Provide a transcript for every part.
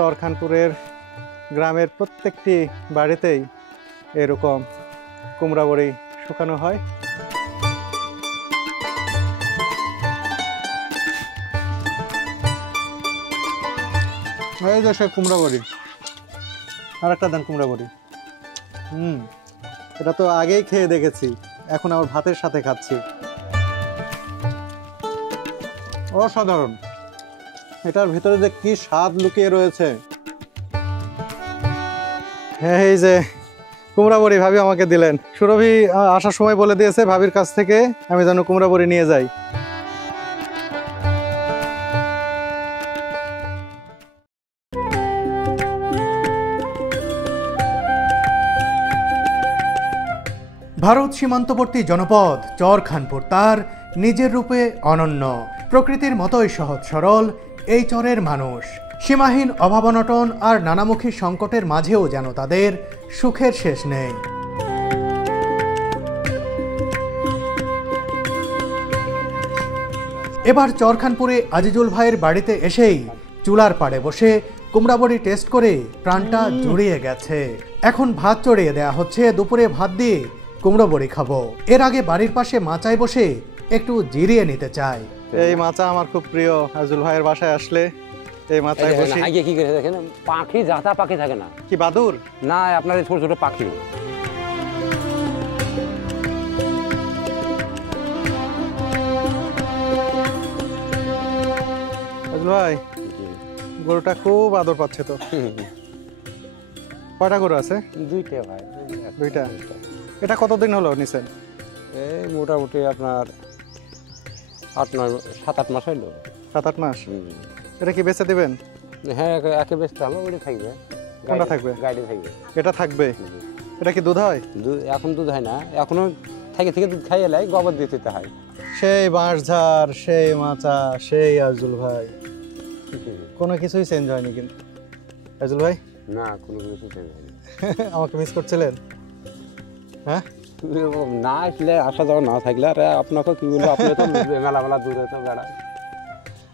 চরখানপুরের গ্রামের প্রত্যেকটি বাড়িতেই এরকম কুমড়া বড়ি শুকানো হয়। এই যে সে কুমড়া বড়ি, আর একটা দেন কুমড়া বড়ি। এটা তো আগেই খেয়ে দেখেছি, এখন আবার ভাতের সাথে খাচ্ছি। অসাধারণ, এটার ভিতরে যে কি স্বাদ লুকিয়ে রয়েছে। হ্যাঁ, এই যে কুমড়া বড়ি ভাবি আমাকে দিলেন। সুরভি আসার সময় বলে দিয়েছে ভাবির কাছ থেকে আমি যেন কুমড়া বড়ি নিয়ে যাই। ভারত সীমান্তবর্তী জনপদ চরখানপুর তার নিজের রূপে অনন্য। প্রকৃতির মতোই সহজ সরল এই চরের মানুষ। সীমাহীন অভাবনটন আর নানামুখী সংকটের মাঝেও যেন তাদের সুখের শেষ নেই। এবার চরখানপুরে আজিজুল ভাইয়ের বাড়িতে এসেই চুলার পাড়ে বসে কুমড়া বড়ি টেস্ট করে প্রাণটা জুড়িয়ে গেছে। এখন ভাত চড়িয়ে দেয়া হচ্ছে, দুপুরে ভাত দিয়ে কুমড়ো বড়ি খাবো। এর আগে বাড়ির পাশে মাচায় বসে একটু জিরিয়ে নিতে চাই। এই মাচা আমার খুব প্রিয়। আজিজুল ভাইয়ের বাসায় আসলে এই মাচায় বসে আগে কি করে দেখেন, পাখি জাতা পাখি থাকে না কি বাদুর না, আপনার ছোট ছোট পাখি। আজিজুল ভাই, গরুটা খুব আদর পাচ্ছে তো। কয়টা গরু আছে? দুইটা ভাই। দুইটা। এটা কতদিন হলো নিছেন? এই মোটামুটি আপনার 7-8 মাস হইলো। 7-8 মাস। এটা কি বেচে দিবেন? হ্যাঁ, একে বেচতে হবে। ওটা থাকবে। কোনটা থাকবে? গাড়ি থাকবে। এটা থাকবে। এটা কি দুধ হয়? এখন দুধ হয় না, এখনো থেকে দুধ খাইয়ে লাই, গোবর দিয়ে দিতে হয়। সেই বাঁশঝাড়, সেই মাচা, সেই আজিজুল ভাই, কোনো কিছুই চেঞ্জ হয়নি কিন্তু। আজিজুল ভাই না, কোনো কিছু চেঞ্জ হয়নি। আমাকে মিস করছিলেন? হ্যাঁ, না আসলে আসা যাওয়া না থাকলে আর আপনাকে কি বলবো, আপনি তো মেলা দূরে তো বেড়ায়,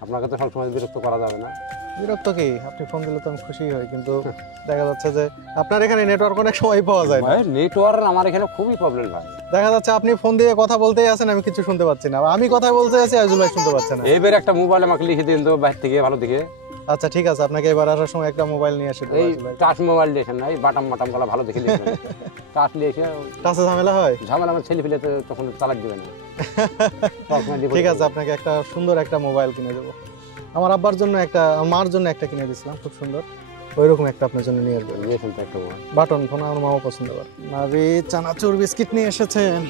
আপনাকে তো সবসময় বিরক্ত করা যাবে না। বিরক্ত কি, আপনি ফোন দিলে তো আমি খুশি হই, কিন্তু দেখা যাচ্ছে যে আপনার এখানে নেটওয়ার্ক অনেক সময় পাওয়া যায় না। নেটওয়ার্ক আমার এখানে খুবই প্রবলেম ভাই। দেখা যাচ্ছে আপনি ফোন দিয়ে কথা বলতেই আছেন, আমি কিছু শুনতে পাচ্ছি না। আমি কথা বলতে আছি, আজিজুল ভাই শুনতে পাচ্ছে না। এবার একটা মোবাইল আমাকে লিখে দিন তো বাইরে থেকে, ভালো দিকে। আচ্ছা ঠিক আছে, আপনাকে এবার আসার সময় একটা মোবাইল নিয়ে আসি। এই টাচ মোবাইল দিয়েছেন না, এই বাটাম গলা ভালো দেখে দিয়েছেন। টাচ নিয়ে এসে টাচে ঝামেলা হয়। ঝামেলা আমার ছেলে ফেলে তো তখন চালাক দিবে না। ঠিক আছে, আপনাকে একটা সুন্দর একটা মোবাইল কিনে দেবো। আমার আব্বার জন্য একটা, আমার মার জন্য একটা কিনে দিয়েছিলাম, খুব সুন্দর। ওইরকম একটা আপনার জন্য নিয়ে আসবেন। বাটন ফোন আমার মাও পছন্দ করে। নাবি চানাচুর বিস্কিট নিয়ে এসেছেন।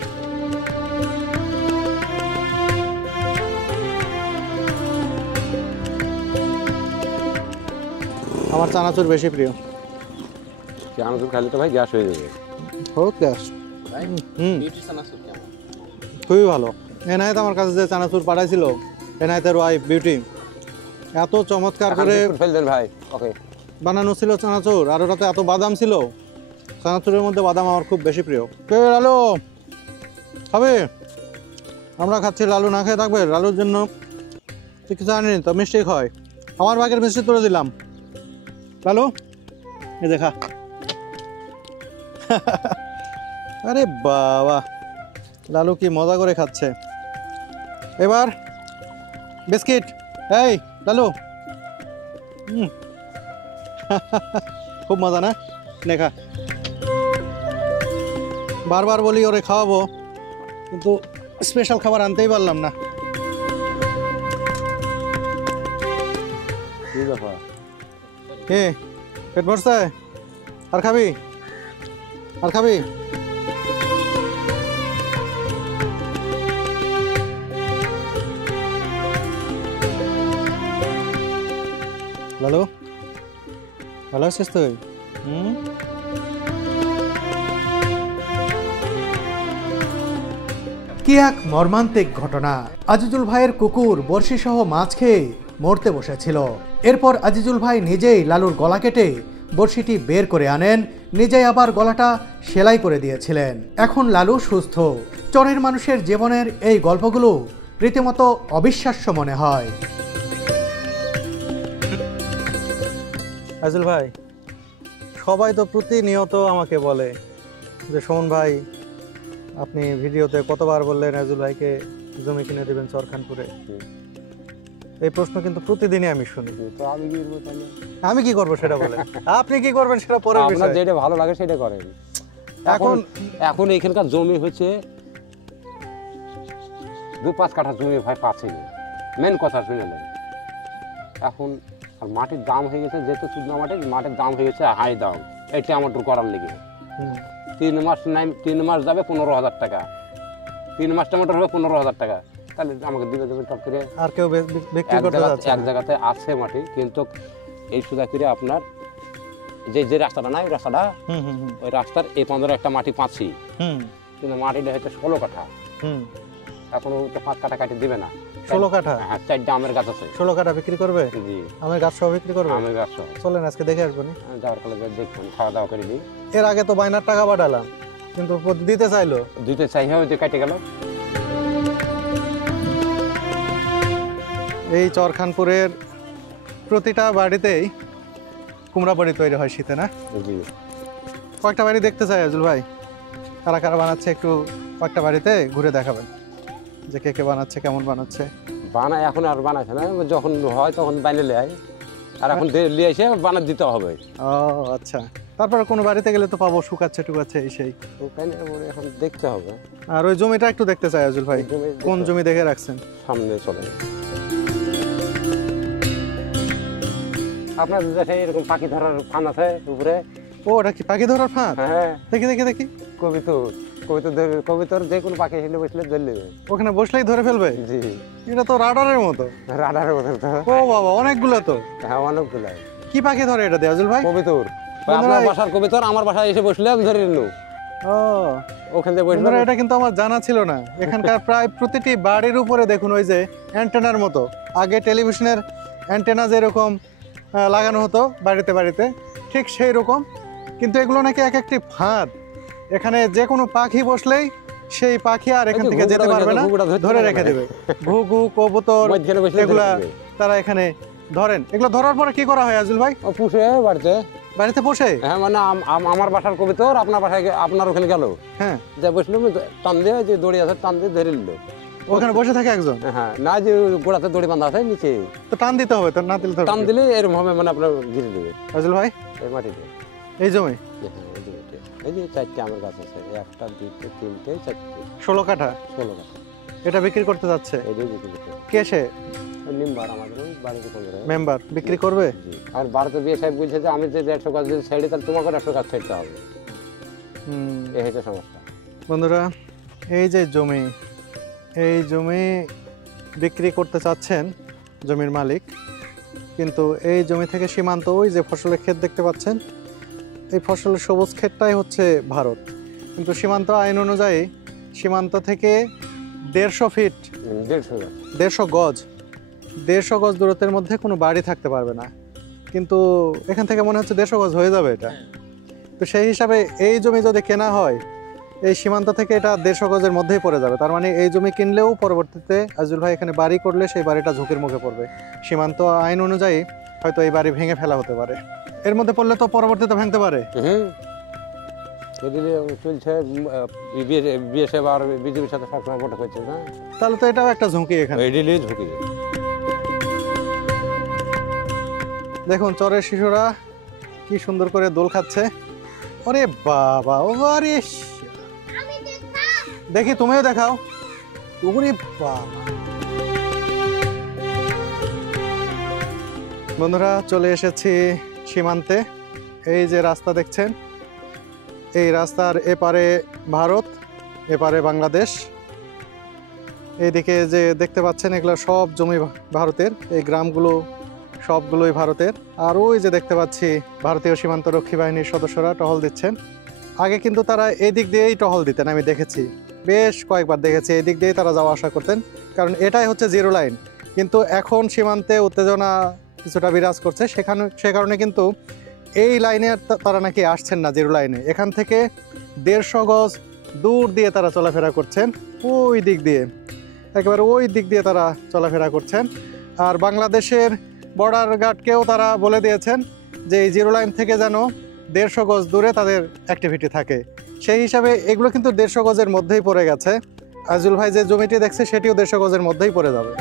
আমার চানাচুর বেশি প্রিয়। চানাচুর খাইলে তো ভাই গ্যাস হয়ে যাবে। হোক গ্যাস। খুবই ভালো। এনায়েত আমার কাছে যে চানাচুর পাঠাইছিল, এনায়েতের ওয়াইফ বিউটি, এত চমৎকার করে ভাই ওকে বানানো ছিল চানাচুর, আর ওটাতে এত বাদাম ছিল। চানাচুরের মধ্যে বাদাম আমার খুব বেশি প্রিয়। কে লালু খাবে? আমরা খাচ্ছি, লালু না খেয়ে থাকবে? লালুর জন্য কিছু জানি তো মিষ্টি খায়, আমার ভাগের মিষ্টি তুলে দিলাম। লালু এই দেখা। আরে বাবা, লালু কি মজা করে খাচ্ছে। এবার বিস্কিট। এই লালু, খুব মজা না? দেখা, বারবার বলি ওরে খাওয়াবো, কিন্তু স্পেশাল খাবার আনতেই পারলাম না। হে, পেট ভরছে? আর খাবি? আর খাবি? লালু ভালো আছিস তুই? কি এক মর্মান্তিক ঘটনা। আজিজুল ভাইয়ের কুকুর বড়শি সহ মাছ খেয়ে মরতে বসেছিল। এরপর আজিজুল ভাই নিজেই লালুর গলা কেটে বড়শিটি বের করে আনেন, নিজেই আবার গলাটা সেলাই করে দিয়েছিলেন। এখন লালু সুস্থ। চরের মানুষের জীবনের এই গল্পগুলো রীতিমতো অবিশ্বাস্য মনে হয়। আজল ভাই, সবাই তো প্রতিনিয়ত আমাকে বলে যে সুমন ভাই, আপনি ভিডিওতে কতবার বললেন আজল ভাইকে জমি কিনে দেবেন চরখানপুরে। এই প্রশ্ন কিন্তু প্রতিদিনই আমি শুনি। তো আমি কি করবো তাহলে? আমি কি করবো সেটা বলেন। আপনি কি করবেন সেটা পরের আপনার বিষয়। যেটা ভালো লাগে সেটা করেন। এখন এখন এখানকার জমি হচ্ছে 2-5 কাঠা জমি ভাই পাচ্ছে না, মেন কথা শুনে নেন। এখন আর মাটির দাম হয়ে গেছে, যেহেতু চুদনা মাটির দাম হয়ে গেছে হাই দাম, এটা আমার করার লেগে। 3 মাস যাবে 15,000 টাকা, 3 মাস টমেটো হবে 15,000 টাকা, তাহলে আমাকে দিবে টপ করে। আর কেউ বিক্রি করতে যাচ্ছে এক জায়গাতে আছে মাটি, কিন্তু এই সুদা করে আপনার যে রাস্তাটা নাই, রাস্তাটা ওই রাস্তার এই 15 একটা মাটি পাচ্ছি, কিন্তু মাটিটা হচ্ছে 16 কাঠা। এখন ও তো 5 কাঠা কাটে দিবে না। 16 কাঠা? হ্যাঁ, 4টা আমের গাছ আছে। 16 কাঠা বিক্রি করবে? জি, আমের গাছ সহ বিক্রি করবে? আমের গাছ সহ। চলেন আজকে দেখে আসবো। যাওয়ার ফলে দেখুন, খাওয়া দাওয়া করে দিই। এর আগে তো বাইনার টাকা পাঠালাম, কিন্তু দিতে চাইলো। দিতে চাই, হ্যাঁ, ওই যে কেটে গেল। এই চরখানপুরের প্রতিটা বাড়িতেই কুমড়া বড়ি তৈরি হয় শীতে, না? জি। কয়েকটা বাড়ি দেখতে চাই আজল ভাই, কারা কারা বানাচ্ছে একটু কয়েকটা বাড়িতে ঘুরে দেখাবেন যে কে কে বানাচ্ছে, কেমন বানাচ্ছে। বানায় এখন আর বানাইছে না, যখন হয় তখন বাইরে লেয়, আর এখন লিয়ে এসে বানা দিতে হবে। ও আচ্ছা, তারপরে কোনো বাড়িতে গেলে তো পাবো শুকাচ্ছে টুকাচ্ছে এই সেই। ওখানে এখন দেখতে হবে। আর ওই জমিটা একটু দেখতে চাই আজল ভাই, জমি দেখতে কোন জমি দেখে রাখছেন? সামনে চলে আপনার দেশে এরকম পাখি ধরার ফান আছে উপরে। ও, ওটা কি পাখি ধরার ফাঁদ? হ্যাঁ, দেখি দেখি দেখি। কবিতর যে কোনো পাখি এসে বসলে ধরলে ওখানে বসলেই ধরে ফেলবে? জি, এটা তো রাডারের মতো। রাডারের মতো তো। ও বাবা, অনেকগুলো তো। হ্যাঁ, অনেকগুলো। কি পাখি ধরে এটা দিয়ে আজল ভাই? কবিতর। বন্ধুরা, আপনার বাসার কবিতর আমার বাসায় এসে বসলে আমি ধরে নিল। ও, ওখান থেকে বসলে। বন্ধুরা, এটা কিন্তু আমার জানা ছিল না। এখানকার প্রায় প্রতিটি বাড়ির উপরে দেখুন ওই যে অ্যান্টেনার মতো, আগে টেলিভিশনের অ্যান্টেনা যেরকম লাগানো হতো বাড়িতে বাড়িতে, ঠিক সেই রকম, কিন্তু এগুলো নাকি এক একটি ফাঁদ। এখানে যে কোনো পাখি বসলেই সেই পাখি আর এখান থেকে যেতে পারবে না, ধরে রেখে দেবে। ঘুঘু, কবুতর, এগুলা তারা এখানে ধরেন। এগুলো ধরার পরে কি করা হয় আজুল ভাই? ও পুষে বাড়িতে। বাড়িতে পোষে? হ্যাঁ, মানে আমার বাসার কবিতর আপনার বাসায়, আপনার ওখানে গেল, হ্যাঁ, যা বসলো টান দিয়ে, যে দড়ি আছে টান দিয়ে ধরে নিল। ওখানে বসে থাকে একজন? হ্যাঁ, না, যে গোড়াতে দড়ি বাঁধা আছে নিচে, তো টান দিতে হবে, তো না দিলে ধরবে? টান দিলে এরকম হবে, মানে আপনার ঘিরে দেবে। আজুল ভাই, এই মাটিতে, এই জমি হ্যাঁ, এই জমিতে, এই যে 4টে আমের গাছ আছে, 1টা 2টে 3টে 4টে, 16 কাঠা 16 কাঠা। এটা বিক্রি করতে যাচ্ছে? এই দুই বিক্রি করতে কে সে? নিম্বার আমাদের ওই বাড়িতে করে। মেম্বার বিক্রি করবে? আর বাড়িতে বিয়ে সাহেব বলছে যে আমি যে 150 গাছ যদি ছেড়ে, তাহলে তোমাকে 150 গাছ ছেড়তে হবে। এই হচ্ছে সমস্যা। বন্ধুরা, এই যে জমি, এই জমি বিক্রি করতে চাচ্ছেন জমির মালিক, কিন্তু এই জমি থেকে সীমান্ত, ওই যে ফসলের ক্ষেত দেখতে পাচ্ছেন, এই ফসলের সবুজ ক্ষেতটাই হচ্ছে ভারত। কিন্তু সীমান্ত আইন অনুযায়ী সীমান্ত থেকে 150 ফিট, 150 গজ, 150 গজ দূরত্বের মধ্যে কোনো বাড়ি থাকতে পারবে না। কিন্তু এখান থেকে মনে হচ্ছে 150 গজ হয়ে যাবে এটা। তো সেই হিসাবে এই জমি যদি কেনা হয়, এই সীমান্ত থেকে এটা 150 গজের মধ্যেই পড়ে যাবে। তার মানে এই জমি কিনলেও পরবর্তীতে আজুল ভাই এখানে বাড়ি করলে সেই বাড়িটা ঝুঁকির মুখে পড়বে। সীমান্ত আইন অনুযায়ী হয়তো এই বাড়ি ভেঙে ফেলা হতে পারে। এর মধ্যে পড়লে তো পরবর্তীতে ভাঙতে পারে। এদিকে চলছে বিয়ে সেবা, আর বিজেপির সাথে সবসময় বৈঠক হচ্ছে না, তাহলে তো এটাও একটা ঝুঁকি এখানে। এদিকে ঝুঁকি। দেখুন চরের শিশুরা কি সুন্দর করে দোল খাচ্ছে। ওরে বাবা, ও আরে, দেখি তুমিও দেখাও। ওরে বাবা, বন্ধুরা, চলে এসেছি সীমান্তে। এই যে রাস্তা দেখছেন, এই রাস্তার এপারে ভারত, এপারে বাংলাদেশ। এইদিকে যে দেখতে পাচ্ছেন, এগুলো সব জমি ভারতের। এই গ্রামগুলো সবগুলোই ভারতের। আর ওই যে দেখতে পাচ্ছি ভারতীয় সীমান্ত রক্ষী বাহিনীর সদস্যরা টহল দিচ্ছেন। আগে কিন্তু তারা এই দিক দিয়েই টহল দিতেন, আমি দেখেছি, বেশ কয়েকবার দেখেছি এই দিক দিয়েই তারা যাওয়া আসা করতেন, কারণ এটাই হচ্ছে জিরো লাইন। কিন্তু এখন সীমান্তে উত্তেজনা কিছুটা বিরাজ করছে, সে কারণে কিন্তু এই লাইনে তারা নাকি আসছেন না, জিরো লাইনে। এখান থেকে 150 গজ দূর দিয়ে তারা চলাফেরা করছেন, ওই দিক দিয়ে, একেবারে ওই দিক দিয়ে তারা চলাফেরা করছেন। আর বাংলাদেশের বর্ডার গার্ডকেও তারা বলে দিয়েছেন যে এই জিরো লাইন থেকে যেন 150 গজ দূরে তাদের অ্যাক্টিভিটি থাকে। সেই হিসাবে এগুলো কিন্তু 150 গজের মধ্যেই পড়ে গেছে। আজিজুল ভাই যে জমিটি দেখছে সেটিও 150 গজের মধ্যেই পড়ে যাবে।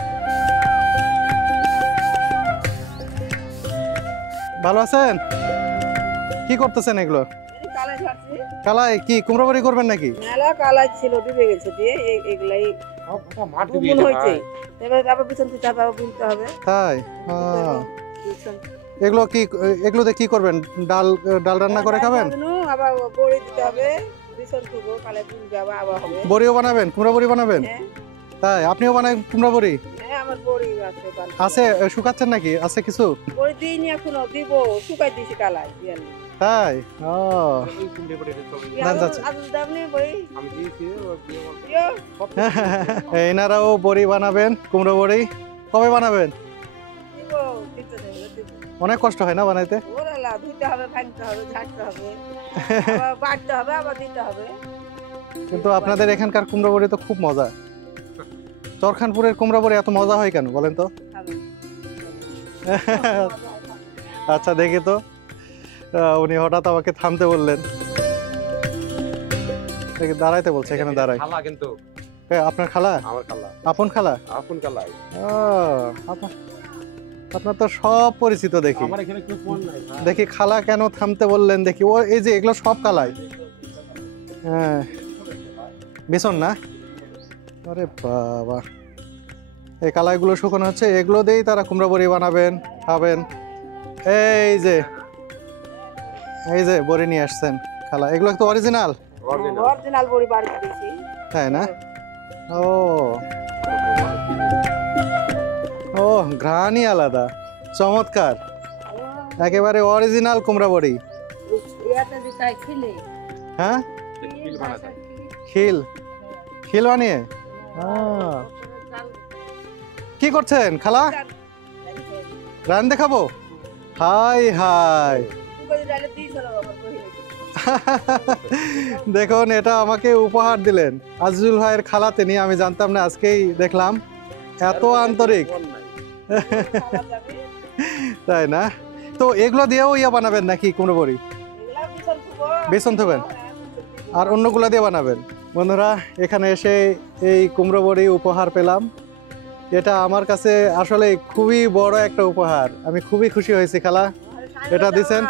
ভালো আছেন? কি করতেছেন এগুলো? কালাই কি কুমড়ো বাড়ি করবেন নাকি? মেলা কালাই ছিল ডুবে গেছে দিয়ে এগুলাই মাঠ বুন হয়েছে, এবার আবার পিছন থেকে আবার বুনতে হবে। তাই পিছন এগুলোতে কি করবেন? ডাল ডাল রান্না করে খাবেন? আবার বড়ি দিতে হবে, পিছন থেকে কালাই বুনতে হবে, আবার হবে। বড়িও বানাবেন? কুমড়ো বড়ি বানাবেন? হ্যাঁ তাই আপনিও বানাবেন কুমড়ো বড়ি? হ্যাঁ আমার বড়ি আছে বানানো। আছে শুকাচ্ছেন নাকি? আছে কিছু? বড়ি দিইনি এখনো, দিব, শুকাই দিয়েছি কালাই দিয়ে। তাই ও আচ্ছা। আজ দাম নেই বড়ি আমি দিয়েছি দিও। এনারাও বড়ি বানাবেন, কুমড়ো বড়ি। কবে বানাবেন? দিব, দিতে দেবে, দিব। অনেক কষ্ট হয় না বানাইতে? ওরালা ধুইতে হবে, ভাঙতে হবে, ঝাড়তে হবে, আবার বাটতে হবে, আবার দিতে হবে। কিন্তু আপনাদের এখানকার কুমড়ো বড়ি তো খুব মজা। চরখানপুরের কুমড়ো বড়ি এত মজা হয় কেন বলেন তো? খাবে। আচ্ছা দেখি তো। উনি হঠাৎ আমাকে থামতে বললেন, দেখি দাঁড়াইতে বলছে, এখানে দাঁড়াই। খালা কিন্তু আপনার খালা? আমার খালা, আপন খালা? আপন খালাই। ও, আপনার তো সব পরিচিত দেখি। আমার এখানে কেউ ফোন নাই ভাই। দেখি খালা কেন থামতে বললেন দেখি। ও এই যে এগুলো সব কালাই। হ্যাঁ বেসন না? আরে বাবা, এই কালাইগুলো শুকানো হচ্ছে, এগুলো দিয়েই তারা কুমড়ো বড়ি বানাবেন, খাবেন। এই যে বড়ি নিয়ে আসছেন খালা, এগুলো তো অরিজিনাল? অরিজিনাল বড়ি বাড়িতে দিয়েছি। তাই না? ও ঘ্রাণই আলাদা, চমৎকার, একেবারে অরিজিনাল কুমড়া বড়ি। ইয়াতে দিতে হয় খিলে। হ্যাঁ খিল বানাতে। খিল বানিয়ে। কি করছেন খালা? রান দেখাবো? হাই হাই, দেখুন এটা আমাকে উপহার দিলেন আজিজুল ভাইয়ের খালাতে নিয়ে, আমি জানতাম না, আজকেই দেখলাম। এত আন্তরিক, তাই না? তো এগুলো দিয়েও ইয়া বানাবেন নাকি কুমড়ো বড়ি? বেসন থবেন আর অন্যগুলো দিয়ে বানাবেন? বন্ধুরা এখানে এসে এই কুমড়ো বড়ি উপহার পেলাম, এটা আমার কাছে আসলে খুবই বড় একটা উপহার। আমি খুবই খুশি হয়েছি খালা, এটা দিছেন।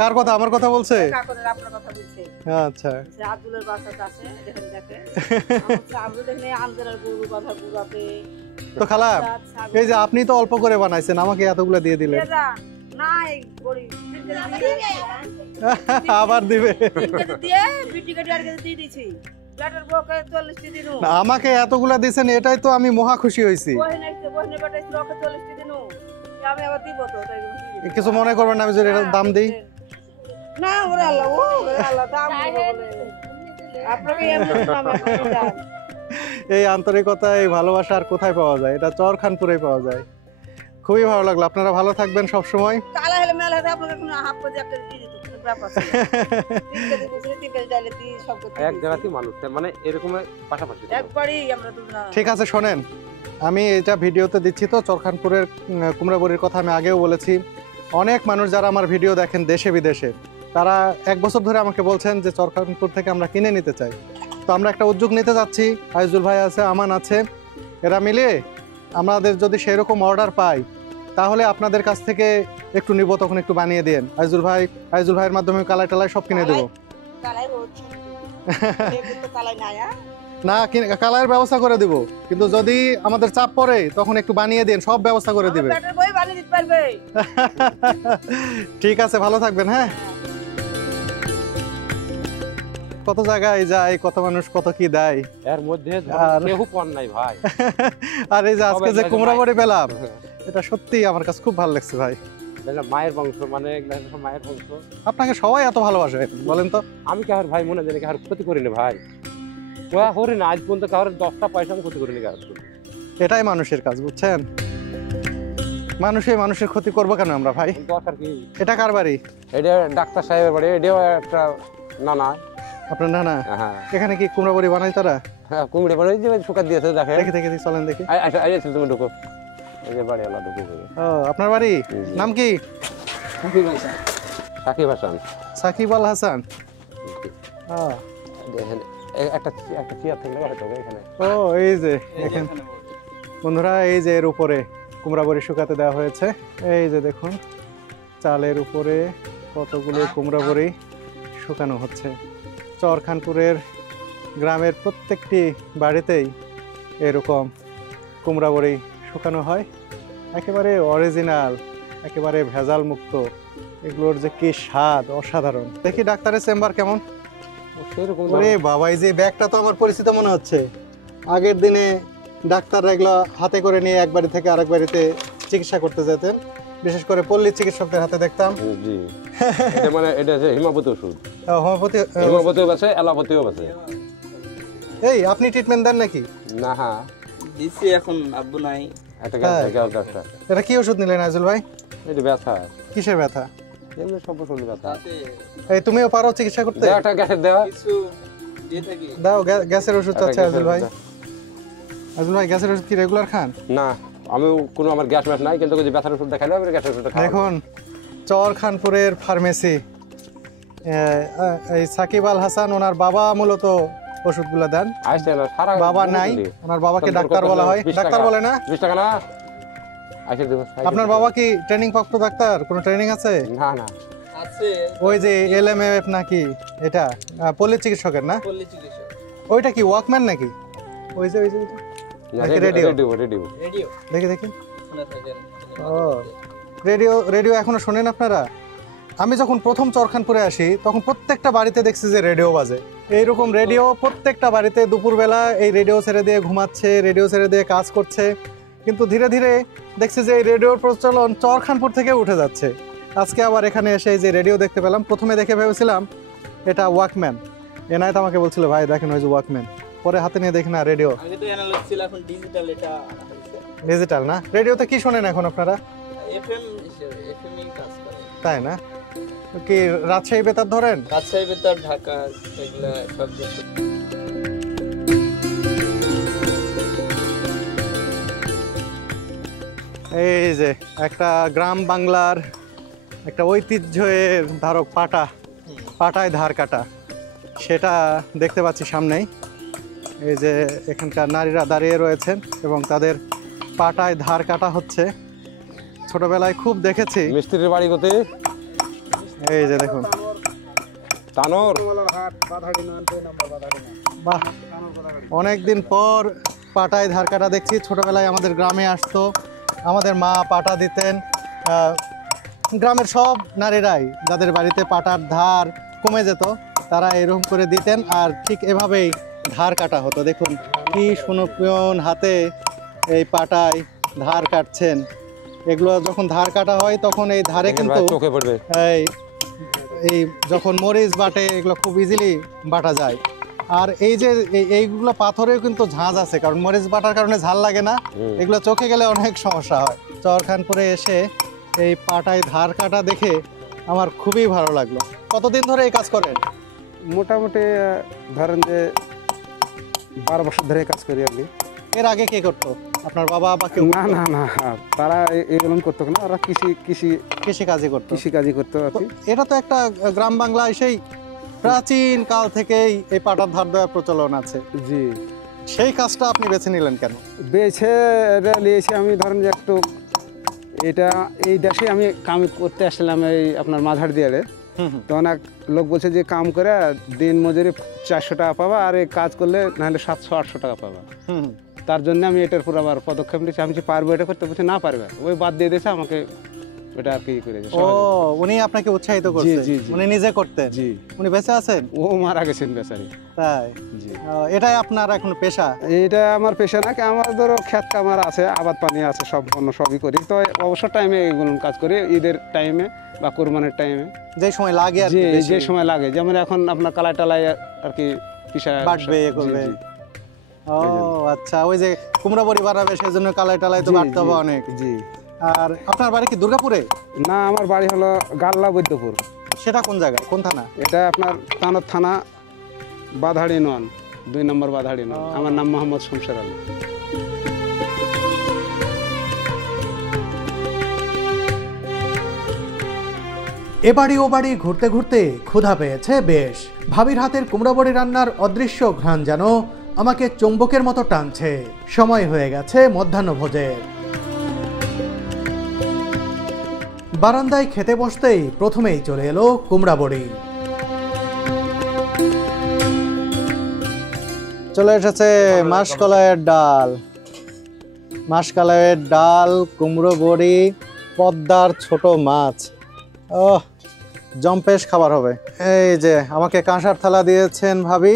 কার কথা? আমার কথা বলছে? আচ্ছা তো খালা, এই যে আপনি তো অল্প করে বানাইছেন, আমাকে এতগুলো দিয়ে দিলেন। আবার দিবে? না, আমাকে এতগুলা দিয়েছেন, এটাই তো আমি মহা খুশি হয়েছি। কিছু মনে করবেন না আমি যদি এটার দাম দিই? না ওরা আল্লাহ দাম আপনাকে এই আন্তরিকতা, এই ভালোবাসা আর কোথায় পাওয়া যায়? এটা চরখানপুরেই পাওয়া যায়। খুবই ভালো লাগলো। আপনারা ভালো থাকবেন সব সময়। কালা হলে মেলা হলে আপনাকে কোনো হাফ কেজি একটা দিয়ে দিত, কোনো ব্যাপার ছিল না। 3 কেজি বুঝলে 3 কেজি ডালে দিয়ে সব কিছু এক জায়গাতেই মানুষ, মানে এরকম পাশাপাশি একবারই আমরা দুজন। ঠিক আছে শোনেন, আমি এটা ভিডিওতে দিচ্ছি তো, চরখানপুরের কুমড়া বড়ির কথা আমি আগেও বলেছি। অনেক মানুষ যারা আমার ভিডিও দেখেন দেশে বিদেশে, তারা 1 বছর ধরে আমাকে বলছেন যে চরখানপুর থেকে আমরা কিনে নিতে চাই। তো আমরা একটা উদ্যোগ নিতে যাচ্ছি, আজিজুল ভাই আছে, আমান আছে, এরা মিলে আমাদের যদি সেরকম অর্ডার পাই তাহলে আপনাদের কাছ থেকে একটু নিব, তখন একটু বানিয়ে দেন। আজিজুল ভাইয়ের মাধ্যমে কালাই টালাই সব কিনে দেবো। কালাই হচ্ছে তো কালাই নাই না, কালারের ব্যবস্থা করে দিব, কিন্তু যদি আমাদের চাপ পড়ে তখন একটু বানিয়ে দেন, সব ব্যবস্থা করে দিবে। পেটের বই বানিয়ে দিতে পারবে। ঠিক আছে, ভালো থাকবেন। হ্যাঁ, কত জায়গায় যায়, কত মানুষ কত কি দেয়, এর মধ্যে কেউ কোন নাই ভাই। আর এই যে আজকে যে কুমড়া বড়ি পেলাম, এটা সত্যি আমার কাছে খুব ভালো লাগছে ভাই। মায়ের বংশ, মানে মায়ের বংশ। আপনাকে সবাই এত ভালোবাসে বলেন তো? আমি কার ভাই মনে জানি কার ক্ষতি করিনি ভাই, ওয়া হরে না আজ পর্যন্ত কারোর 10টা পয়সা আমি ক্ষতি করিনি কার। এটাই মানুষের কাজ, বুঝছেন? মানুষের ক্ষতি করবো কেন আমরা ভাই? দরকার কি? এটা কার বাড়ি? এটা ডাক্তার সাহেবের বাড়ি, এটাও একটা নানা। আপনার নানা হ্যাঁ এখানে কি কুমড়া বড়ি বানায় তারা? হ্যাঁ কুমড়ে বাড়ি যে শুকা দিয়েছে দেখে দেখে দেখে চলেন দেখি। আচ্ছা আচ্ছা তুমি ঢুকো এই যে বাড়ি আলা ঢুকো ও আপনার বাড়ি নাম কি? সাকিব হাসান সাকিব আল হাসান। ও দেখেন একটা একটা চেয়ার থাকলে হয়তো এখানে ও এই যে এখানে বন্ধুরা এই যে এর উপরে কুমড়া বড়ি শুকাতে দেওয়া হয়েছে। এই যে দেখুন চালের উপরে কতগুলো কুমড়া বড়ি শুকানো হচ্ছে। চরখানপুরের গ্রামের প্রত্যেকটি বাড়িতেই এরকম কুমড়া বড়ি শুকানো হয়, একেবারে অরিজিনাল, একেবারে ভেজাল মুক্ত। এগুলোর যে কি স্বাদ অসাধারণ। দেখি ডাক্তারের চেম্বার কেমন। সেরকম ওরে বাবা এই যে ব্যাগটা তো আমার পরিচিত মনে হচ্ছে। আগের দিনে ডাক্তাররা এগুলো হাতে করে নিয়ে এক বাড়ি থেকে আরেক বাড়িতে চিকিৎসা করতে যেতেন, বিশেষ করে পল্লী চিকিৎসকদের হাতে দেখতাম। জি এটা মানে এটা যে হিমাবতী ওষুধ, হোমিওপ্যাথি। হিমাবতীও আছে অ্যালোপ্যাথিও আছে। এই আপনি ট্রিটমেন্ট দেন নাকি? না হ্যাঁ দিছি এখন আব্বু নাই। এটা হ্যাঁ। ডাক্তার এটা কি ওষুধ নিলেন আইজুল ভাই? এটা ব্যথা কিসের ব্যথা? এমনি সব শরীর ব্যথা। তাতে এই তুমিও পারো চিকিৎসা করতে? দেওয়া একটা গ্যাসের দেওয়া কিছু দিয়ে থাকি। দাও গ্যাসের ওষুধ একটা চাচ্ছে গ্যাসের আইজুল ভাই। দেওয়া। আইজুল ভাই গ্যাসের ওষুধ কি রেগুলার খান? না আমি কোনো আমার গ্যাস ম্যাস নাই, কিন্তু ওই যে ব্যথার ওষুধ দেখাইলে আমি গ্যাসের ওষুধটা খাই। দেখুন চরখানপুরের ফার্মেসি, এই সাকিব আল হাসান ওনার বাবা মূলত ওষুধগুলো দেন। আসছে না সারা বাবা নাই, ওনার বাবাকে ডাক্তার বলা হয়। ডাক্তার বলে না? 20 টাকা না আসে দেবো। আপনার বাবা কি ট্রেনিং প্রাপ্ত ডাক্তার? কোনো ট্রেনিং আছে? না না আছে ওই যে এলএমএফ নাকি এটা পল্লী চিকিৎসকের না? পল্লী চিকিৎসক। ওইটা কি ওয়াকম্যান নাকি? ওই যে ওইটা নাকি রেডিও? রেডিও রেডিও দেখি দেখি। শুনে থাকেন। ও রেডিও এখনো শোনেন আপনারা? আমি যখন প্রথম চরখানপুরে আসি তখন প্রত্যেকটা বাড়িতে দেখছি যে রেডিও বাজে। এইরকম রেডিও প্রত্যেকটা বাড়িতে দুপুরবেলা এই রেডিও ছেড়ে দিয়ে ঘুমাচ্ছে, রেডিও ছেড়ে দিয়ে কাজ করছে। কিন্তু ধীরে ধীরে দেখছি যে এই রেডিওর প্রচলন চরখানপুর থেকে উঠে যাচ্ছে। আজকে আবার এখানে এসে এই যে রেডিও দেখতে পেলাম। প্রথমে দেখে ভেবেছিলাম এটা ওয়াকম্যান, এনায়েত আমাকে বলছিল ভাই দেখেন ওই যে ওয়াকম্যান, পরে হাতে নিয়ে দেখি না রেডিও আগে তো অ্যানালগ ছিল, এখন ডিজিটাল এটা আনা হয়েছে। ডিজিটাল না? রেডিওতে কি শোনেন এখন আপনারা? এফএম হিসেবে এফএম এ কাজ করে। তাই না? কি রাজশাহী বেতার ধরেন? রাজশাহী বেতার, ঢাকা, এগুলা সব দেখতে। এই যে একটা গ্রাম বাংলার একটা ঐতিহ্যের ধারক পাটায় ধার কাটা, সেটা দেখতে পাচ্ছি সামনেই। এই যে এখানকার নারীরা দাঁড়িয়ে রয়েছেন এবং তাদের পাটায় ধার কাটা হচ্ছে। ছোটবেলায় খুব দেখেছি। মিস্ত্রির বাড়ি কোথায়? এই যে দেখুন তানোর বাহ, অনেকদিন পর পাটায় ধার কাটা দেখছি। ছোটবেলায় আমাদের গ্রামে আসতো, আমাদের মা পাটা দিতেন। গ্রামের সব নারীরাই যাদের বাড়িতে পাটার ধার কমে যেত তারা এরকম করে দিতেন, আর ঠিক এভাবেই ধার কাটা হতো। দেখুন কি সুনপিয়ন হাতে এই পাটায় ধার কাটছেন। এগুলো যখন ধার কাটা হয় তখন এই ধারে কিন্তু চোখে পড়বে। এই যখন মরিচ বাটে এগুলো খুব ইজিলি বাটা যায়। আর এই যে এইগুলো পাথরেও কিন্তু ঝাঁজ আছে, কারণ মরিচ বাটার কারণে ঝাল লাগে না। এগুলো চোখে গেলে অনেক সমস্যা হয়। চরখানপুরে এসে এই পাটায় ধার কাটা দেখে আমার খুবই ভালো লাগলো। কতদিন ধরে এই কাজ করেন? মোটামুটি ধরেন যে 12 বছর ধরে কাজ করি আমি। এর আগে কে করতো? আপনার বাবা বা কেউ? না না না, তারা এগুলো করতো না, ওরা কৃষি কাজই করতো। কৃষিকাজই করতো আর কি। এটা তো একটা গ্রাম বাংলায় সেই প্রাচীন কাল থেকেই এই পাটার ধার দেওয়ার প্রচলন আছে। জি, সেই কাজটা আপনি বেছে নিলেন কেন? বেছে নিয়েছি আমি, ধরেন যে একটু এটা এই দেশে আমি কাম করতে আসলাম এই আপনার মাঝার দিয়ারে। তখন এক লোক বলছে যে কাম করে দিন মজুরি 400 টাকা পাবা, আর এই কাজ করলে নাহলে 700-800 টাকা পাবা। তার জন্য আমি এটার উপর আবার পদক্ষেপ নিয়েছি। আমি যে পারবো এটা করতে, বলছি না পারবে, ওই বাদ দিয়ে দিয়েছে আমাকে। এটা আর কি করে ও উনি আপনাকে উৎসাহিত করছে? জি, জি। উনি নিজে করতেন? জি। উনি বেঁচে আছেন? ও মারা গেছেন বেচারি। তাই? জি। এটাই আপনার এখন পেশা? এটা আমার পেশা না, আমার ধরো ক্ষেত কামার আছে, আবাদ পানি আছে, সবই করি। তো অবসর টাইমে এগুলো কাজ করি, ঈদের টাইমে বা কোরবানির টাইমে, যে সময় লাগে আর কি। যে সময় লাগে, যেমন এখন আপনার কালাই টালাই আর কি পিসা বাটবে এ করবে। ও আচ্ছা, ওই যে কুমড়া বড়ি বানাবে সেজন্য কালাই টালাই তো বাটতে হবে অনেক। জি। আর আপনার বাড়ি কি দুর্গাপুরে? না, আমার বাড়ি হলো গাল্লা বৈদ্যপুর। সেটা কোন জায়গায়, কোন থানা? এটা আপনার তানোর থানা, বাধাড়ি নন, 2 নম্বর বাধাড়ি নন। আমার নাম মোহাম্মদ শমশের আলী। এ বাড়ি ও বাড়ি ঘুরতে ঘুরতে ক্ষুধা পেয়েছে বেশ। ভাবির হাতের কুমড়া বড়ি রান্নার অদৃশ্য ঘ্রাণ যেন আমাকে চুম্বকের মতো টানছে। সময় হয়ে গেছে মধ্যাহ্নভোজের। বারান্দায় খেতে বসতেই প্রথমেই চলে এলো কুমড়া বড়ি। চলে এসেছে মাসকলাইয়ের ডাল, মাসকলাইয়ের ডাল, কুমড়ো বড়ি, পদ্মার ছোট মাছ। ওহ, জম্পেশ খাবার হবে। এই যে আমাকে কাঁসার থালা দিয়েছেন ভাবি,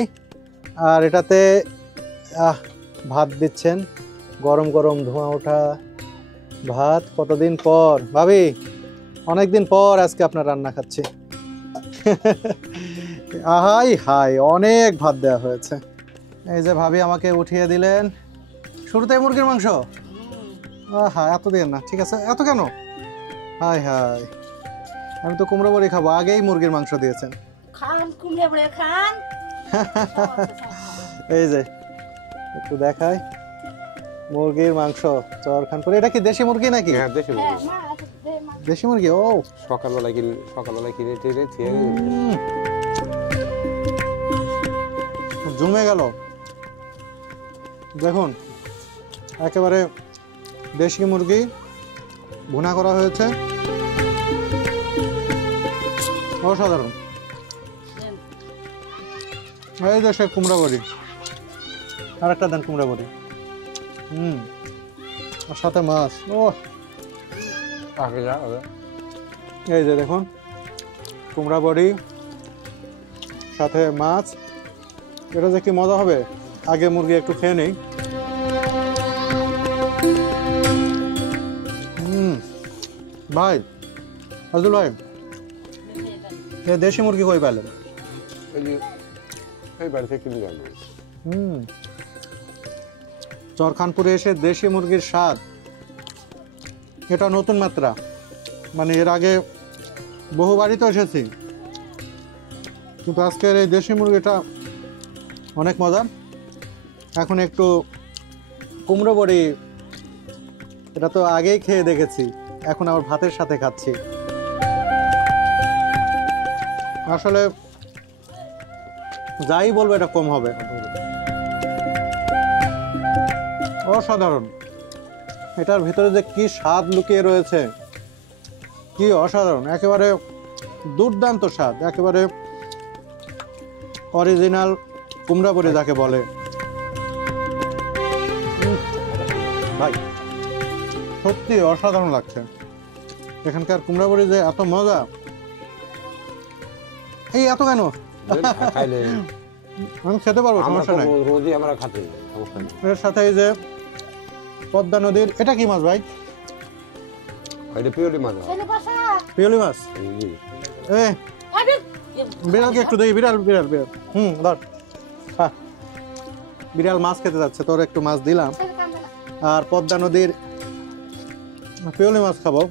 আর এটাতে ভাত দিচ্ছেন, গরম গরম ধোঁয়া ওঠা ভাত। কতদিন পর ভাবি, অনেকদিন পর আজকে আপনার রান্না খাচ্ছি। আহাই হাই, অনেক ভাত দেওয়া হয়েছে। এই যে ভাবি আমাকে উঠিয়ে দিলেন। শুরুতে মুরগির মাংস। হ্যাঁ, এত দিন না, ঠিক আছে। এত কেন? হাই হাই, আমি তো কুমড়ো বড়ি খাবো, আগেই মুরগির মাংস দিয়েছেন। খান কুমড়া বড়ি খান। এই যে একটু দেখাই, মুরগির মাংস চরখানপুর। এটা কি দেশি মুরগি নাকি? হ্যাঁ, দেশি মুরগি। দেশি মুরগি। ও, সকালবেলা কিনে টেনে খেয়ে জমে গেল। দেখুন, একেবারে দেশি মুরগি ভুনা করা হয়েছে, অসাধারণ। এই যে সে কুমড়া বড়ি, আর একটা দেন কুমড়া বড়ি। আর সাথে মাছ। ও, এই যে দেখুন, কুমড়া বড়ি সাথে মাছ, এটা যে কি মজা হবে। আগে মুরগি একটু খেয়ে নেই। ভাই আব্দুল ভাই, দেশি মুরগি কই পেলেন? এই বাড়ি থেকে কিনে যাবে। চরখানপুরে এসে দেশি মুরগির স্বাদ, এটা নতুন মাত্রা। মানে এর আগে বহু বাড়িতে এসেছি, কিন্তু আজকের এই দেশি মুরগিটা অনেক মজার। এখন একটু কুমড়ো বড়ি, এটা তো আগেই খেয়ে দেখেছি, এখন আবার ভাতের সাথে খাচ্ছি। আসলে যাই বলবো এটা কম হবে। অসাধারণ। এটার ভিতরে যে কি স্বাদ লুকিয়ে রয়েছে, কি অসাধারণ, একেবারে দুর্দান্ত স্বাদ, একেবারে অরিজিনাল কুমড়া বড়ি যাকে বলে। ভাই সত্যি অসাধারণ লাগছে। এখানকার কুমড়া বড়ি যে এত মজা, এই এত কেন? খাইলে আমি খেতে পারবো, সমস্যা নাই। রোজই আমরা খাতে, সমস্যা নেই। এর সাথে এই যে পদ্মা নদীর, এটা কি মাছ ভাই? এটা পিওলি মাছ। পিওলি মাছ। এ বিড়ালকে একটু দেই, বিড়াল বিড়াল বিড়াল। ধর, হ্যাঁ, বিড়াল মাছ খেতে যাচ্ছে, তোর একটু মাছ দিলাম। আর পদ্মা নদীর পিওলি মাছ খাবো।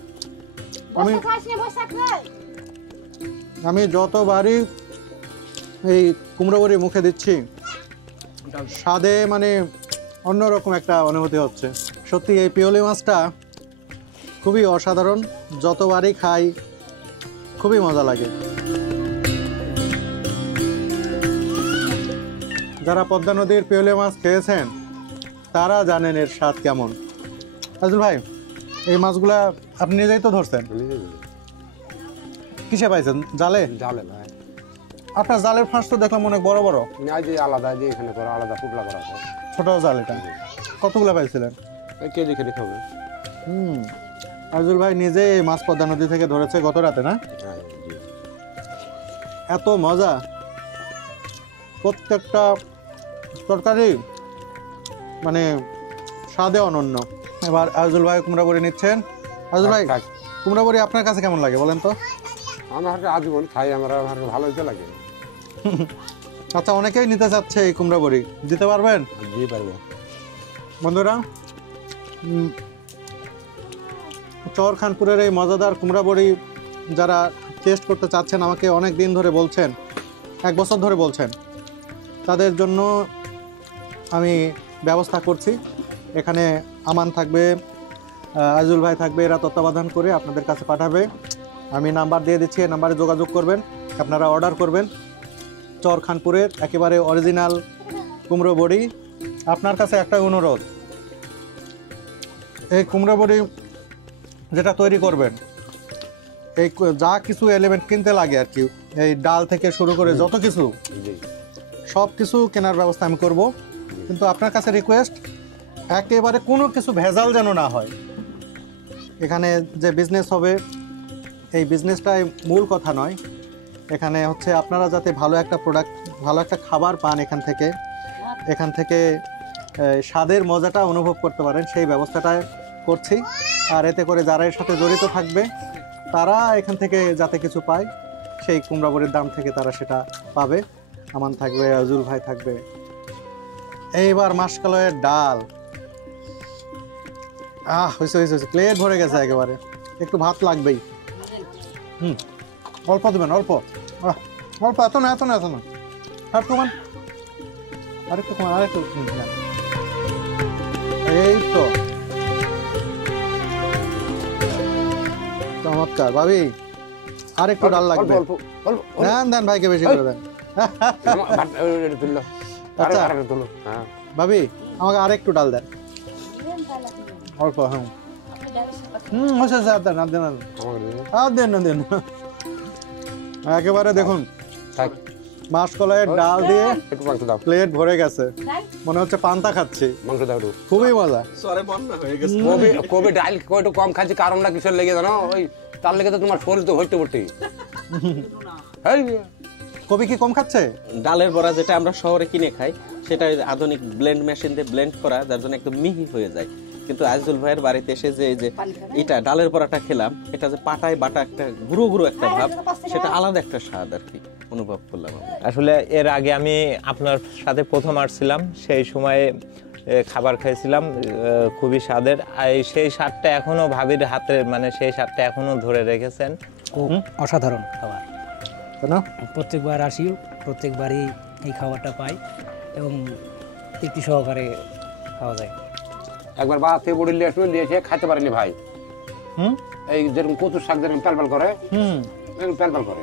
আমি যতবারই এই কুমড়ো বড়ি মুখে দিচ্ছি, স্বাদে মানে অন্যরকম একটা অনুভূতি হচ্ছে। সত্যি এই পিওলি মাছটা খুবই অসাধারণ, যতবারই খাই খুবই মজা লাগে। যারা পদ্মা নদীর পিওলি মাছ খেয়েছেন তারা জানেন এর স্বাদ কেমন। আজল ভাই, এই মাছগুলা আপনি নিজেই তো ধরছেন? কিসে পাইছেন? জালে? জালে ভাই। আপনার জালের ফাঁস তো দেখলাম অনেক বড় বড়। যে আলাদা, যে এখানে করা আলাদা পুটলা করা হয়। ছোট জাল এটা। কতগুলো পাইছিলেন? কেজি খেতে খাবে। আজল ভাই নিজে মাছ পদ্মা নদী থেকে ধরেছে গত রাতে, না? এত মজা, প্রত্যেকটা তরকারি মানে স্বাদে অনন্য। এবার আজল ভাই কুমড়া বড়ি নিচ্ছেন। আজল ভাই, কুমড়া বড়ি আপনার কাছে কেমন লাগে বলেন তো? আমার আজীবন খাই, আমরা ভালো হইতে লাগে। আচ্ছা, অনেকেই নিতে চাচ্ছে এই কুমড়া বড়ি, দিতে পারবেন? দিয়ে পারবো। বন্ধুরা, চরখানপুরের এই মজাদার কুমড়া বড়ি যারা টেস্ট করতে চাচ্ছেন, আমাকে অনেক দিন ধরে বলছেন, 1 বছর ধরে বলছেন, তাদের জন্য আমি ব্যবস্থা করছি। এখানে আমান থাকবে, আজিজুল ভাই থাকবে, এরা তত্ত্বাবধান করে আপনাদের কাছে পাঠাবে। আমি নাম্বার দিয়ে দিচ্ছি, এই নাম্বারে যোগাযোগ করবেন, আপনারা অর্ডার করবেন। চর খানপুরের একেবারে অরিজিনাল কুমড়ো বড়ি। আপনার কাছে একটা অনুরোধ, এই কুমড়ো বড়ি যেটা তৈরি করবেন, এই যা কিছু এলিমেন্ট কিনতে লাগে আর কি, এই ডাল থেকে শুরু করে যত কিছু, জি সব কিছু কেনার ব্যবস্থা আমি করব। কিন্তু আপনার কাছে রিকোয়েস্ট, একেবারে কোনো কিছু ভেজাল যেন না হয়। এখানে যে বিজনেস হবে, এই বিজনেসটাই মূল কথা নয়। এখানে হচ্ছে আপনারা যাতে ভালো একটা প্রোডাক্ট, ভালো একটা খাবার পান, এখান থেকে স্বাদের মজাটা অনুভব করতে পারেন, সেই ব্যবস্থাটা করছি। আর এতে করে যারা এর সাথে জড়িত থাকবে তারা এখান থেকে যাতে কিছু পায়, সেই কুমড়া বড়ির দাম থেকে তারা সেটা পাবে। আমান থাকবে, আজিজুল ভাই থাকবে। এইবার মাসকলাইয়ের ডাল, হয়েছে হয়েছে হয়েছে, প্লেট ভরে গেছে একেবারে। একটু ভাত লাগবেই। অল্প দেবেন, অল্প অল্প, এত না এত না এত না, আর কমান, আরেকটু কমান, আরেকটু। এই তো চমৎকার ভাবি, আরেকটু ডাল লাগবে। দেন দেন ভাইকে বেশি করে দেন। আচ্ছা ভাবি, আমাকে আরেকটু ডাল দেন, অল্প। হ্যাঁ হচ্ছে, আর দেন আর দেন আর দেন না দেন। একেবারে দেখুন, মাসকলাইয়ের ডাল দিয়ে একটু মাংস দাও, প্লেট ভরে গেছে, মনে হচ্ছে পান্তা খাচ্ছি। মাংস দাও একটু। খুবই মজা। সরে বন্যা হয়ে গেছে। কবে ডাল একটু কম খাচ্ছি, কারণটা কিসের লেগে জানো? ওই তার লেগে তো তোমার শরীর তো হইতে পড়তে। কবি কি কম খাচ্ছে? ডালের বড়া যেটা আমরা শহরে কিনে খাই, সেটা ওই আধুনিক ব্লেন্ড মেশিন দিয়ে ব্লেন্ড করা, যার জন্য একদম মিহি হয়ে যায়। কিন্তু আজিজুল ভাইয়ের বাড়িতে এসে যে এটা ডালের বড়াটা খেলাম, এটা যে পাটায় বাটা একটা গুঁড়ো গুঁড়ো একটা ভাব, সেটা আলাদা একটা স্বাদ আর কি অনুভব করলাম আমি। আসলে এর আগে আমি আপনার সাথে প্রথম আসছিলাম, সেই সময়ে খাবার খেয়েছিলাম, খুবই স্বাদের। আর সেই স্বাদটা এখনো ভাবির হাতে, মানে সেই স্বাদটা এখনো ধরে রেখেছেন। খুব অসাধারণ খাবার। কেন? প্রত্যেকবার আসি, প্রত্যেকবারই এই খাবারটা পাই এবং তৃপ্তি সহকারে খাওয়া যায়। একবার বাজার থেকে বড়ি নিয়ে আসবে, নিয়ে এসে খাইতে পারেনি ভাই। এই যেরকম কচুর শাক যেরকম প্যালপাল করে, এরকম প্যালপাল করে।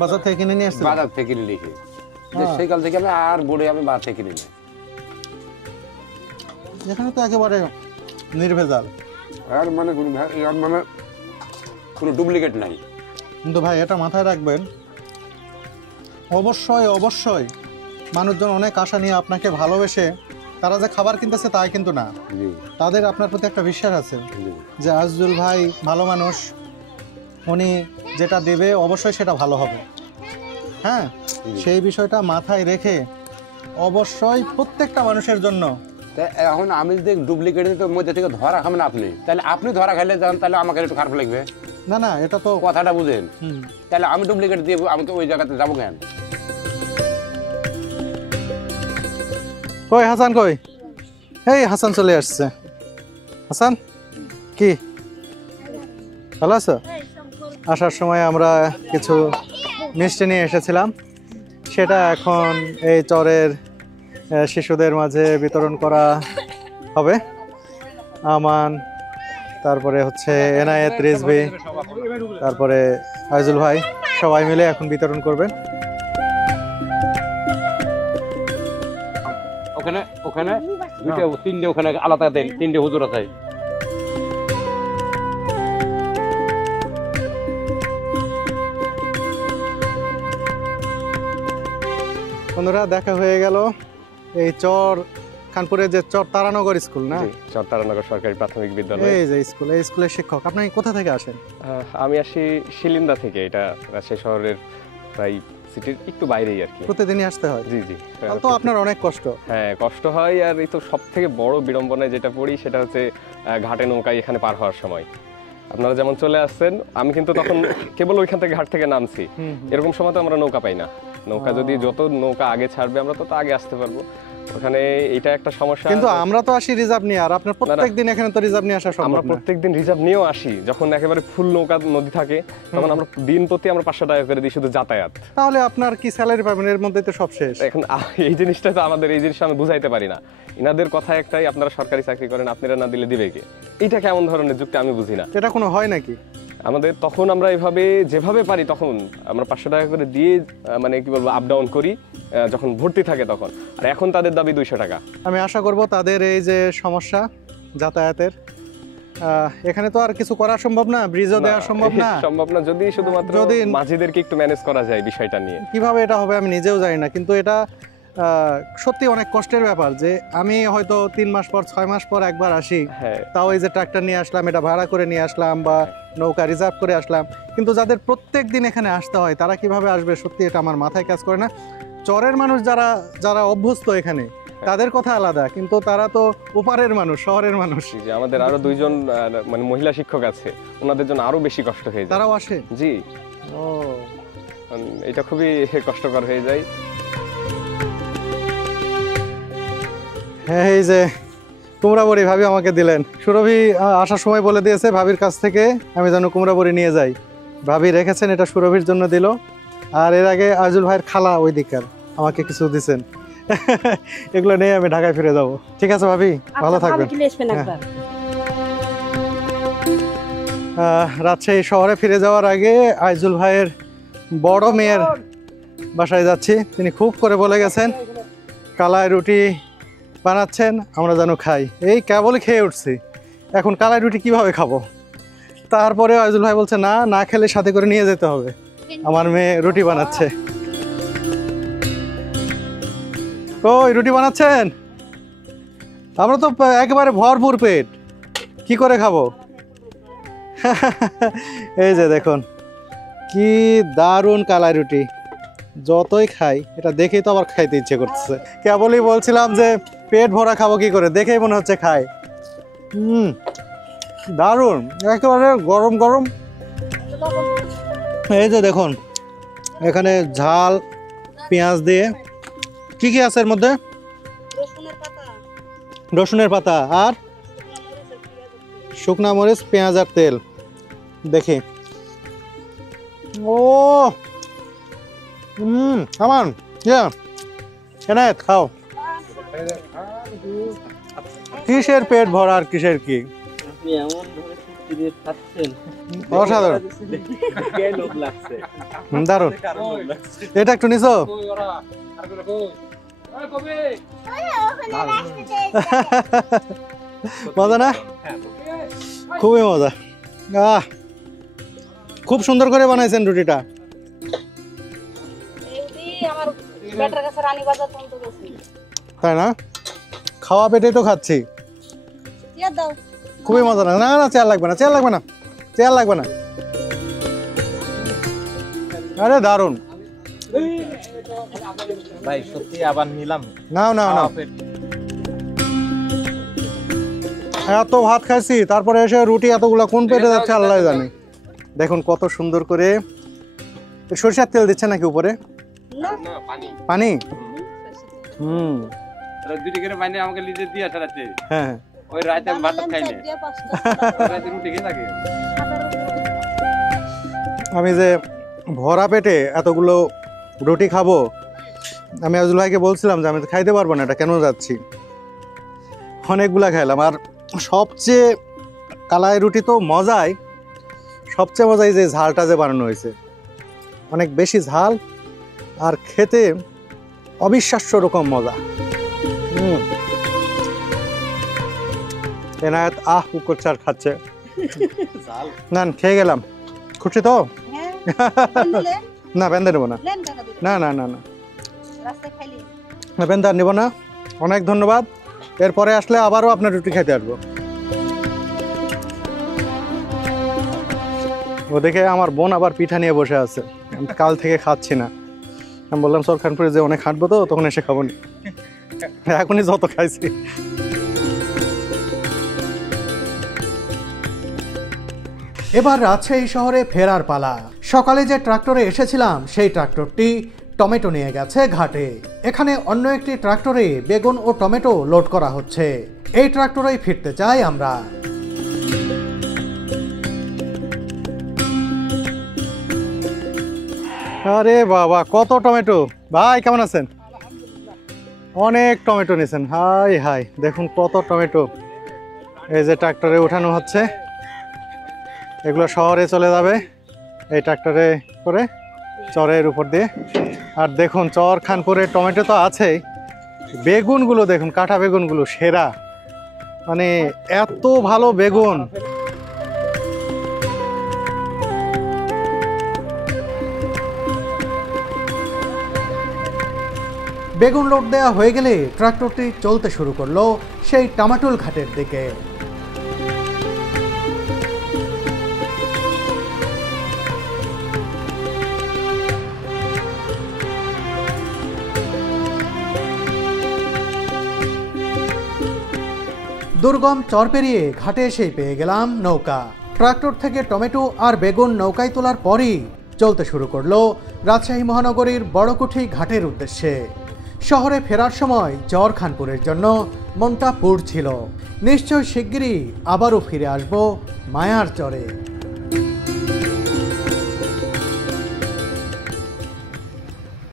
বাজার থেকে কিনে নিয়ে আসছে? বাজার থেকে কিনে লিখে সেই কাল থেকে আমি আর বড়ি আমি বাজার থেকে কিনে নিই। এখানে তো একেবারে নির্ভেজাল, আর মানে কোনো ডুপ্লিকেট নাই। কিন্তু ভাই এটা মাথায় রাখবেন, অবশ্যই অবশ্যই মানুষজন অনেক আশা নিয়ে আপনাকে ভালোবেসে তারা যে খাবার কিনতেছে তাই কিন্তু না, তাদের আপনার প্রতি একটা বিশ্বাস আছে যে আজিজুল ভাই ভালো মানুষ, উনি যেটা দেবে অবশ্যই সেটা ভালো হবে। হ্যাঁ, সেই বিষয়টা মাথায় রেখে অবশ্যই প্রত্যেকটা মানুষের জন্য। এখন আমি যদি ডুপ্লিকেট মধ্যে থেকে ধরা খাবেন আপনি, তাহলে আপনি ধরা খাইলে যান, তাহলে আমাকে একটু খারাপ লাগবে না? না, এটা তো কথাটা বুঝেন। তাহলে আমি ডুপ্লিকেট দিয়ে আমি তো ওই জায়গাতে যাবো কেন? কই হাসান, কই? এই হাসান চলে আসছে। হাসান, কি ভালো আছো? আসার সময় আমরা কিছু মিষ্টি নিয়ে এসেছিলাম, সেটা এখন এই চরের শিশুদের মাঝে বিতরণ করা হবে। আমান, তারপরে হচ্ছে এনায়েত, রিজভি, তারপরে আজিজুল ভাই, সবাই মিলে এখন বিতরণ করবেন। ওখানে ওখানে দুইটা তিনটে, ওখানে আলাদা দেন, তিনটে হুজুর আছে। বন্ধুরা, দেখা হয়ে গেল এই চর খানপুরের যে চর তারানগর স্কুল, না? চর তারানগর সরকারি প্রাথমিক বিদ্যালয়। এই যে স্কুল, এই স্কুলের শিক্ষক। আপনি কোথা থেকে আসেন? আমি আসি শিলিন্দা থেকে, এটা রাজশাহী শহরের প্রায় সিটির একটু বাইরেই আর কি। প্রতিদিনই আসতে হয়? জি জি। তো আপনার অনেক কষ্ট। হ্যাঁ, কষ্ট হয়। আর এই তো সব থেকে বড় বিড়ম্বনায় যেটা পড়ি সেটা হচ্ছে ঘাটে নৌকায় এখানে পার হওয়ার সময়। আপনারা যেমন চলে আসছেন, আমি কিন্তু তখন কেবল ওইখান থেকে ঘাট থেকে নামছি। এরকম সময় তো আমরা নৌকা পাই না। নৌকা যদি যত নৌকা আগে ছাড়বে আমরা তত আগে আসতে পারবো। ওখানে এটা একটা সমস্যা। কিন্তু আমরা তো আসি রিজার্ভ নিয়ে, আর আপনার প্রত্যেকদিন এখানে তো রিজার্ভ নিয়ে আসা সম্ভব আমরা না। প্রত্যেকদিন রিজার্ভ নিয়েও আসি, যখন একেবারে ফুল নৌকা নদী থাকে তখন আমরা দিন প্রতি আমরা 500 টাকা করে দিই শুধু যাতায়াত। তাহলে আপনার কি স্যালারি পাবেন? এর মধ্যে তো সব শেষ। এখন এই জিনিসটা তো আমাদের, এই জিনিসটা আমি বুঝাইতে পারি না। ইনাদের কথা একটাই, আপনারা সরকারি চাকরি করেন, আপনারা না দিলে দিবে কে? এটা কেমন ধরনের যুক্তি আমি বুঝি না। এটা কোনো হয় নাকি? আমাদের তখন আমরা এভাবে যেভাবে পারি তখন আমরা 500 টাকা করে দিয়ে মানে কি বলবো আপ ডাউন করি যখন ভর্তি থাকে তখন। আর এখন তাদের দাবি 200 টাকা। আমি আশা করব তাদের এই যে সমস্যা যাতায়াতের, এখানে তো আর কিছু করা সম্ভব না, ব্রিজও দেওয়া সম্ভব না। সম্ভব না, যদি শুধুমাত্র মাঝিদেরকে একটু ম্যানেজ করা যায় বিষয়টা নিয়ে। কিভাবে এটা হবে আমি নিজেও জানি না, কিন্তু এটা সত্যি অনেক কষ্টের ব্যাপার যে আমি হয়তো 3 মাস পর 6 মাস পর একবার আসি, তাও এই যে ট্রাক্টর নিয়ে আসলাম, এটা ভাড়া করে নিয়ে আসলাম বা নৌকা রিজার্ভ করে আসলাম, কিন্তু যাদের প্রত্যেক দিন এখানে আসতে হয় তারা কিভাবে আসবে সত্যি এটা আমার মাথায় কাজ করে না। চরের মানুষ যারা যারা অভ্যস্ত এখানে তাদের কথা আলাদা, কিন্তু তারা তো ওপারের মানুষ, শহরের মানুষ। যে আমাদের আরো 2 জন মানে মহিলা শিক্ষক আছে, ওনাদের জন্য আরো বেশি কষ্ট হয়ে যায়। তারাও আসে? জি। ও, এটা খুবই কষ্টকর হয়ে যায়। হ্যাঁ, এই যে কুমড়া বড়ি ভাবি আমাকে দিলেন। সুরভি আসার সময় বলে দিয়েছে ভাবির কাছ থেকে আমি যেন কুমড়া বড়ি নিয়ে যাই। ভাবি রেখেছেন, এটা সুরভির জন্য দিল। আর এর আগে আজুল ভাইয়ের খালা ওই দিককার আমাকে কিছু দিচ্ছেন। এগুলো নিয়ে আমি ঢাকায় ফিরে যাব। ঠিক আছে ভাবি, ভালো থাকবেন। রাজশাহী শহরে ফিরে যাওয়ার আগে আইজুল ভাইয়ের বড় মেয়ের বাসায় যাচ্ছি। তিনি খুব করে বলে গেছেন কালাই রুটি বানাচ্ছেন, আমরা যেন খাই। এই কেবলই খেয়ে উঠছি, এখন কালাই রুটি কিভাবে খাবো? তারপরে আইজুল ভাই বলছে না, না খেলে সাথে করে নিয়ে যেতে হবে, আমার মেয়ে রুটি বানাচ্ছে। ওই রুটি বানাচ্ছেন? আমরা তো একেবারে ভরপুর পেট, কি করে খাবো? এই যে দেখুন কি দারুণ কালাই রুটি, যতই খাই এটা দেখেই তো আবার খাইতে ইচ্ছে করতেছে। কেবলই বলছিলাম যে পেট ভরা খাবো কি করে, দেখেই মনে হচ্ছে খাই। দারুণ, একেবারে গরম গরম। এই যে দেখুন এখানে ঝাল পেঁয়াজ দিয়ে, কি কি আছে এর মধ্যে? রসুনের পাতা আর শুকনা মরিচ, পেঁয়াজ আর তেল। দেখি, ও আমান এনায়েত খাও। কিসের পেট ভরা আর কিসের কি? অসাধারণ, দারুণ। এটা একটু নিছো? মজা না? খুবই মজা। খুব সুন্দর করে বানাইছেন রুটিটা। তাই না? খাওয়া পেটে তো খাচ্ছি। খুবই মজা। না না না, চেয়ার লাগবে না, চেয়ার লাগবে না, চেয়ার লাগবে না। আরে দারুণ ভাই, সত্যি আবার নিলাম। নাও নাও নাও। এত ভাত খাইছি, তারপরে এসে রুটি এতগুলা কোন পেটে যাচ্ছে আল্লাহ জানে। দেখুন কত সুন্দর করে সরিষার তেল দিচ্ছে নাকি উপরে? পানি। দুটি করে পানি আমাকে লিজে দিয়ে রাতে। হ্যাঁ, ওই রাতে আমি ভাত খাই না, রাতে রুটি খেয়ে থাকি। আমি যে ভরা পেটে এতগুলো রুটি খাবো, আমি আজুল ভাইকে বলছিলাম যে আমি তো খাইতে পারবো না, এটা কেন যাচ্ছি। অনেকগুলা খাইলাম। আর সবচেয়ে কালাই রুটি তো মজাই, সবচেয়ে মজাই যে ঝালটা যে বানানো হয়েছে, অনেক বেশি ঝাল আর খেতে অবিশ্বাস্য রকম মজা। এনায়েত করছে আর খাচ্ছে। না খেয়ে গেলাম, খুশি তো? না বেঁধে নেবো না, না না না না না, বেঁধে আর নেবো না। অনেক ধন্যবাদ। এরপরে আসলে আবারও আপনার রুটি খাইতে আসবো। ওদিকে আমার বোন আবার পিঠা নিয়ে বসে আছে, আমি কাল থেকে খাচ্ছি না। আমি বললাম সরখানপুরে যে অনেক হাঁটবো তো, তখন এসে খাবো নি, এখনই যত খাইছি। এবার রাজশাহী শহরে ফেরার পালা। সকালে যে ট্রাক্টরে এসেছিলাম সেই ট্রাক্টরটি টমেটো নিয়ে গেছে ঘাটে। এখানে অন্য একটি ট্রাক্টরে বেগুন ও টমেটো লোড করা হচ্ছে। এই ট্রাক্টরেই ফিরতে চাই আমরা। আরে বাবা, কত টমেটো! ভাই কেমন আছেন? অনেক টমেটো নিয়েছেন। হাই হাই, দেখুন কত টমেটো। এই যে ট্রাক্টরে উঠানো হচ্ছে, এগুলো শহরে চলে যাবে এই ট্রাক্টরে করে, চরের উপর দিয়ে। আর দেখুন চর খানপুরের টমেটো তো আছেই, বেগুনগুলো দেখুন, কাঁটা বেগুনগুলো সেরা, মানে এত ভালো বেগুন। বেগুন লোড দেওয়া হয়ে গেলে ট্রাক্টরটি চলতে শুরু করলো সেই টামাটুল ঘাটের দিকে। দুর্গম চর পেরিয়ে ঘাটে এসে পেয়ে গেলাম নৌকা। ট্রাক্টর থেকে টমেটো আর বেগুন নৌকায় তোলার পরই চলতে শুরু করলো রাজশাহী মহানগরীর বড়কুঠি ঘাটের উদ্দেশ্যে। শহরে ফেরার সময় চর খানপুরের জন্য মনটা পুড়ছিল। নিশ্চয় শিগগিরই আবারও ফিরে আসবো মায়ার চরে।